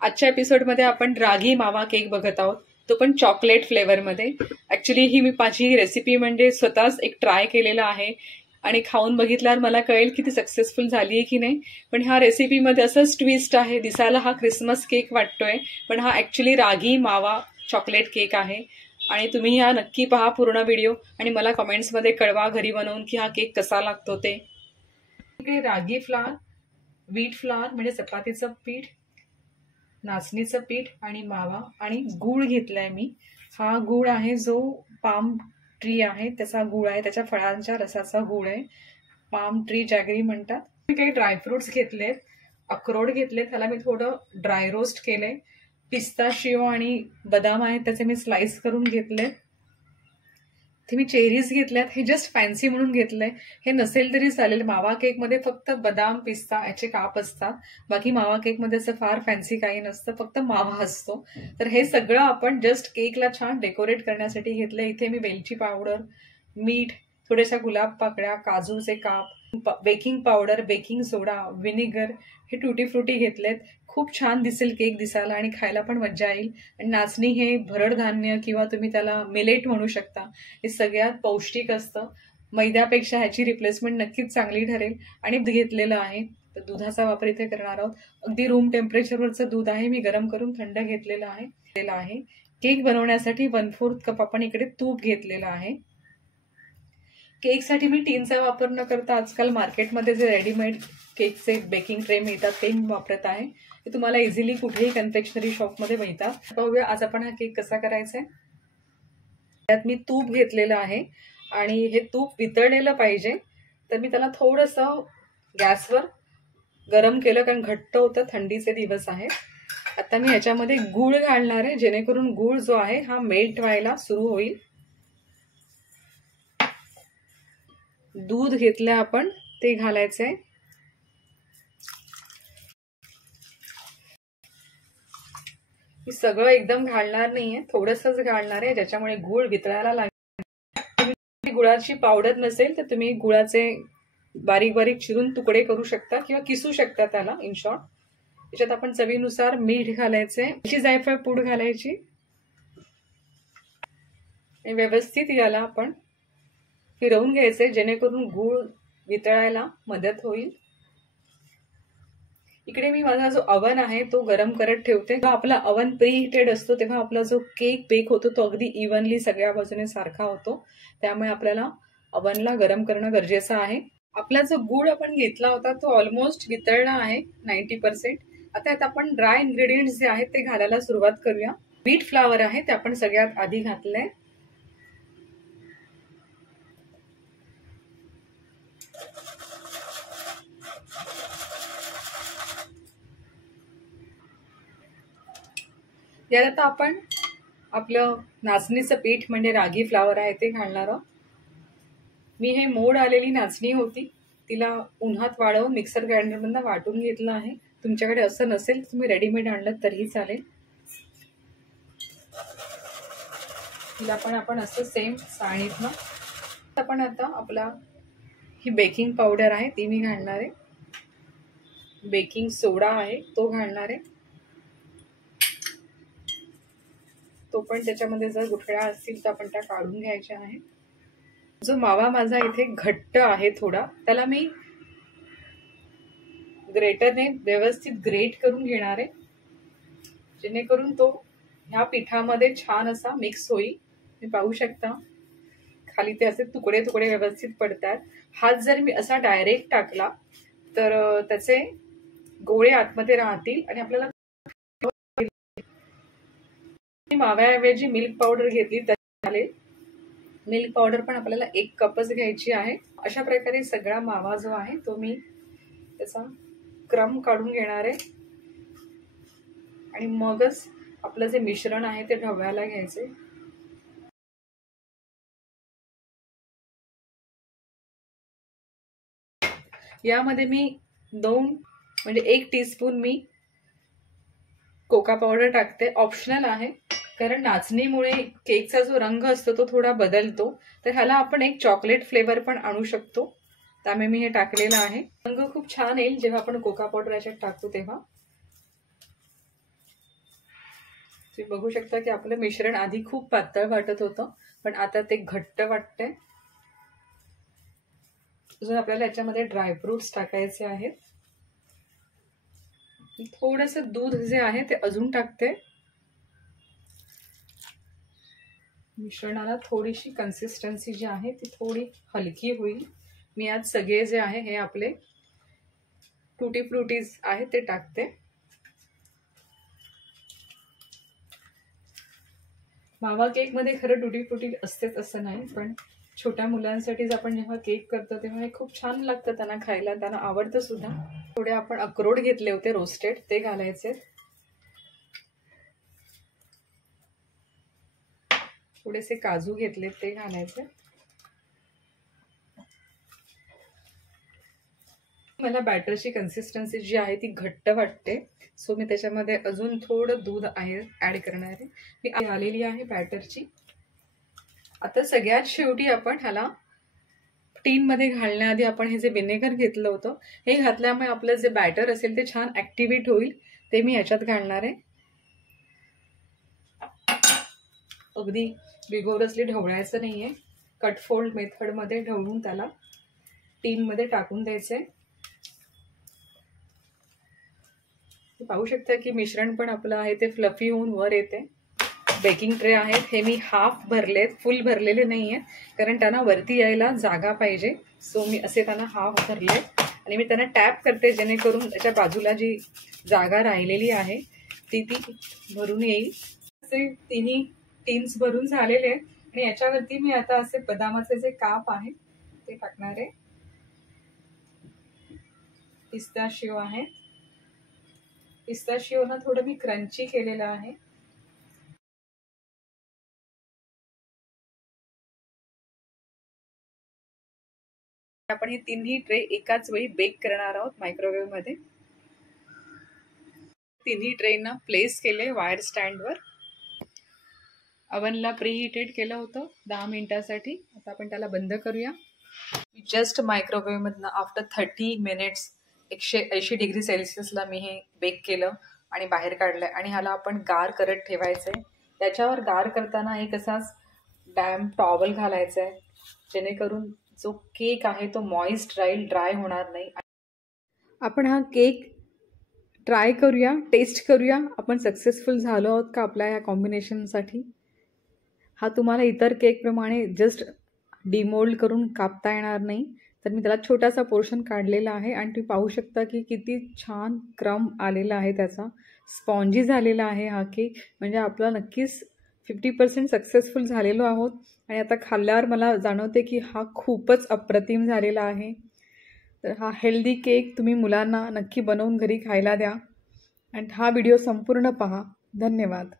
आजच्या एपिसोडमध्ये आपण रागी मावा केक बघत आहोत, तो पण चॉकलेट फ्लेवरमध्ये. ऍक्च्युली ही मी माझी रेसिपी म्हणजे स्वतःच एक ट्राय केलेला आहे आणि खाऊन बघितल्यावर मला कळेल की ती सक्सेसफुल झाली आहे की नाही. पण ह्या रेसिपीमध्ये असंच ट्विस्ट आहे, दिसायला हा क्रिसमस केक वाटतोय पण हा ऍक्च्युली रागी मावा चॉकलेट केक आहे. आणि तुम्ही हा नक्की पहा पूर्ण व्हिडिओ आणि मला कमेंट्समध्ये कळवा घरी बनवून की हा केक कसा लागतो ते. इकडे रागी फ्लावर, व्हीट फ्लावर म्हणजे चपातीचं पीठ, नाचणीचं पीठ आणि मावा आणि गूळ घेतलाय मी. हा गूळ आहे जो पाम ट्री आहे त्याचा गूळ आहे, त्याच्या फळांच्या रसाचा गूळ आहे. पाम ट्री जॅगरी म्हणतात. मी काही ड्रायफ्रुट्स घेतलेत, अक्रोड घेतलेत, त्याला मी थोडं ड्राय रोस्ट केलंय. पिस्ताशिओ आणि बदाम आहेत त्याचे मी स्लाइस करून घेतले. ते मी चेरीज घेतल्यात, हे जस्ट फॅन्सी म्हणून घेतलंय. हे नसेल तरी चालेल, मावा केक मध्ये फक्त बदाम पिस्ता याचे काप असतात. बाकी मावा केक मध्ये असं फार फॅन्सी काही नसतं, फक्त मावा असतो. तर हे सगळं आपण जस्ट केकला छान डेकोरेट करण्यासाठी घेतलंय. इथे मी वेलची पावडर, मीठ, थोड्याशा गुलाब पाकळ्या, काजूचे काप, बेकिंग पावडर, बेकिंग सोडा, व्हिनेगर, हे टुटी फ्रुटी घेतलेत. खूप छान दिसेल केक दिसायला आणि खायला पण मजा येईल. आणि नाचणी हे भरड धान्य किंवा तुम्ही त्याला मिलेट म्हणू शकता, हे सगळ्यात पौष्टिक असतं. मैद्यापेक्षा ह्याची रिप्लेसमेंट नक्कीच चांगली ठरेल. आणि घेतलेलं आहे, तर दुधाचा वापर इथे करणार आहोत. अगदी रूम टेम्परेचरवरचं दूध आहे, मी गरम करून थंड घेतलेलं आहे. केक बनवण्यासाठी 1/4 कप आपण इकडे तूप घेतलेलं आहे. केकसाठी मी टीनचा वापर न करता आजकाल मार्केटमध्ये जे रेडीमेड केकचे बेकिंग ट्रे मिळतात ते मी वापरत आहे. ते तुम्हाला इझिली कुठेही कन्फेक्शनरी शॉपमध्ये मिळतात. पाहूया आज आपण हा केक कसा करायचा आहे. त्यात मी तूप घेतलेलं आहे आणि हे तूप वितळलेलं पाहिजे, तर मी त्याला थोडंसं गॅसवर गरम केलं कारण घट्ट होतं, थंडीचे दिवस आहेत. आता मी ह्याच्यामध्ये गूळ घालणार आहे, जेणेकरून गूळ जो आहे हा मेल्ट व्हायला सुरू होईल. दूध घेतलं आपण ते घालायचंय. मी सगळं एकदम घालणार नाहीये, थोडंसंच घालणार आहे, ज्याच्यामुळे गूळ वितळायला लागेल. गुळाची पावडर नसेल तर तुम्ही गुळाचे बारीक बारीक चिरून तुकडे करू शकता किंवा किसू शकता त्याला. इन शॉर्ट त्याच्यात आपण चवीनुसार मीठ घालायचे, जायफळ पूड घालायची. व्यवस्थित याला आपण फिरवून घ्यायचे जेणेकरून गूळ वितळायला मदत होईल. इकडे मी माझा जो अवन आहे तो गरम करत ठेवते. जेव्हा आपला अवन प्री हिटेड असतो तेव्हा आपला जो केक बेक होतो तो अगदी इव्हनली सगळ्या बाजूने सारखा होतो. त्यामुळे आपल्याला अवनला गरम करणं गरजेचं आहे. आपला जो गूळ आपण घेतला होता तो ऑलमोस्ट वितळला आहे 90%. आता यात आपण ड्राय इन्ग्रेडियंट्स जे आहेत ते घालायला सुरुवात करूया. व्हीट फ्लावर आहे ते आपण सगळ्यात आधी घातलंय. यात आता आपण आपलं नाचणीचं पीठ म्हणजे रागी फ्लावर आहे ते घालणार आहोत. मी हे मोड आलेली नाचणी होती, तिला उन्हात वाळवून मिक्सर ग्राइंडरमधून वाटून घेतलं आहे. तुमच्याकडे असं नसेल तुम्ही रेडीमेड आणलं तरीही चालेल. तिला पण आपण असं सेम चाळणीतनं आपण आता आपला ही बेकिंग पावडर आहे ती मी घालणार आहे. बेकिंग सोडा आहे तो घालणार आहे. तो पण त्याच्यामध्ये जर गुठळ्या असतील तर आपण त्या काढून घ्यायच्या आहे. जो मावा माझा इथे घट्ट आहे थोडा, त्याला मी ग्रेटरने व्यवस्थित ग्रेट करून घेणार आहे, जेणेकरून तो ह्या पिठामध्ये छान असा मिक्स होईल. मी पाहू शकता खाली ते असे तुकडे तुकडे व्यवस्थित पडतात. हात जर मी असा डायरेक्ट टाकला तर त्याचे गोळे आतमध्ये राहतील आणि आपल्याला माव्याऐवजी मिल्क पावडर घेतली तर चालेल. मिल्क पावडर पण आपल्याला 1 कपच घ्यायची आहे. अशा प्रकारे सगळा मावा जो आहे तो मी त्याचा क्रम काढून घेणार आहे आणि मगच आपलं जे मिश्रण आहे ते ढवळायला घ्यायचे. यामध्ये मी 1 टीस्पून मी कोका पावडर टाकते. ऑप्शनल आहे कारण नाचणीमुळे केकचा जो रंग असतो तो थोडा बदलतो, तर ह्याला आपण एक चॉकलेट फ्लेवर पण आणू शकतो. त्यामुळे मी हे टाकलेलं आहे. रंग खूप छान येईल जेव्हा आपण कोका पावडर याच्यात टाकू तेव्हा. तुम्ही बघू शकता की आपलं मिश्रण आधी खूप पातळ वाटत होतं, पण आता ते घट्ट वाटतंय. अजून आपल्याला याच्यामध्ये ड्रायफ्रुट्स टाकायचे आहेत. थोडंसं दूध जे आहे ते अजून टाकते. मिश्रणाला थोडीशी कन्सिस्टन्सी जी आहे ती थोडी हलकी होईल. मी आज सगळे जे आहे हे आपले टुटी फ्रुटीज आहे ते टाकते. मावा केक मध्ये खरं टुटी फ्रुटी असतेच असं नाही, पण छोट्या मुलांसाठी आपण जेव्हा केक करतो तेव्हा हे खूप छान लागतं त्यांना खायला, त्यांना आवडतं सुद्धा. थोडे आपण अक्रोड घेतले होते रोस्टेड, ते घालायचे. थोडेसे काजू घेतले ते घालायचे. मला बॅटरची कन्सिस्टन्सी जी आहे ती घट्ट वाटते, सो मी त्याच्यामध्ये अजून थोडं दूध आहे ऍड करणार आहे. मी आलेली आहे बॅटरची. आता सगळ्यात शेवटी आपण ह्याला टीनमध्ये घालण्याआधी आपण हे जे व्हिनेगर घेतलं होतं हे घातल्यामुळे आपलं जे बॅटर असेल ते छान ऍक्टिव्हेट होईल. ते मी याच्यात घालणार आहे. अगदी विगोरसली ढवळायचं नाहीये, कट फोल्ड मेथडमध्ये ढवळून त्याला टीनमध्ये टाकून द्यायचंय. पाहू शकता की मिश्रण पण आपलं आहे ते फ्लफी होऊन वर येते. बेकिंग ट्रे आहेत हे मी हाफ भरलेत, फुल भरलेले नाहीये, कारण त्यांना वरती यायला जागा पाहिजे. सो मी असे त्यांना हाफ भरले आणि मी त्यांना टॅप करते जेणेकरून त्याच्या बाजूला जी जागा राहिलेली आहे ती भरून येईल. असे तिन्ही टीन्स भरून झालेले आहेत आणि याच्यावरती मी आता असे बदामाचे जे काप आहे ते टाकणार आहे. पिस्ताशिओ आहे, पिस्ताशिओना थोडं मी क्रंची केलेलं आहे. आपण हे तिन्ही ट्रे एकाच वेळी बेक करणार आहोत मायक्रोवेव्ह मध्ये. तिन्ही ट्रेना प्लेस केले वायर स्टँडवर. अवनला प्रीहीटेड केलं होतं 10 मिनिटासाठी. आता आपण त्याला बंद करूया. जस्ट मायक्रोवेव्ह मधनं आफ्टर 30 मिनिट्स 180 डिग्री सेल्सिअसला मी हे बेक केलं आणि बाहेर काढलंय. आणि ह्याला आपण गार करत ठेवायचंय. त्याच्यावर गार करताना एक असाच डॅम्प टॉवल घालायचा आहे जेणेकरून जो केक आहे तो मॉइस्ट राहील, ड्राय होणार नाही. आपण हा केक ट्राय करूया, टेस्ट करूया आपण सक्सेसफुल झालो आहोत का आपल्या या कॉम्बिनेशनसाठी. हा तुम्हाला इतर केकप्रमाणे जस्ट डिमोल्ड करून कापता येणार नाही, तर मी त्याला छोटासा पोर्शन काढलेला आहे आणि तुम्ही पाहू शकता की किती छान क्रम आलेला आहे, त्याचा स्पॉन्जी झालेला आहे हा केक. म्हणजे आपला नक्कीच 50% सक्सेसफुल झालेलो आहोत. आणि आता खाल्ल्यावर मला जाणवते की हा खूपच अप्रतिम झालेला आहे. तर हा हेल्दी केक तुम्ही मुलांना नक्की बनवून घरी खायला द्या आणि हा व्हिडिओ संपूर्ण पहा. धन्यवाद.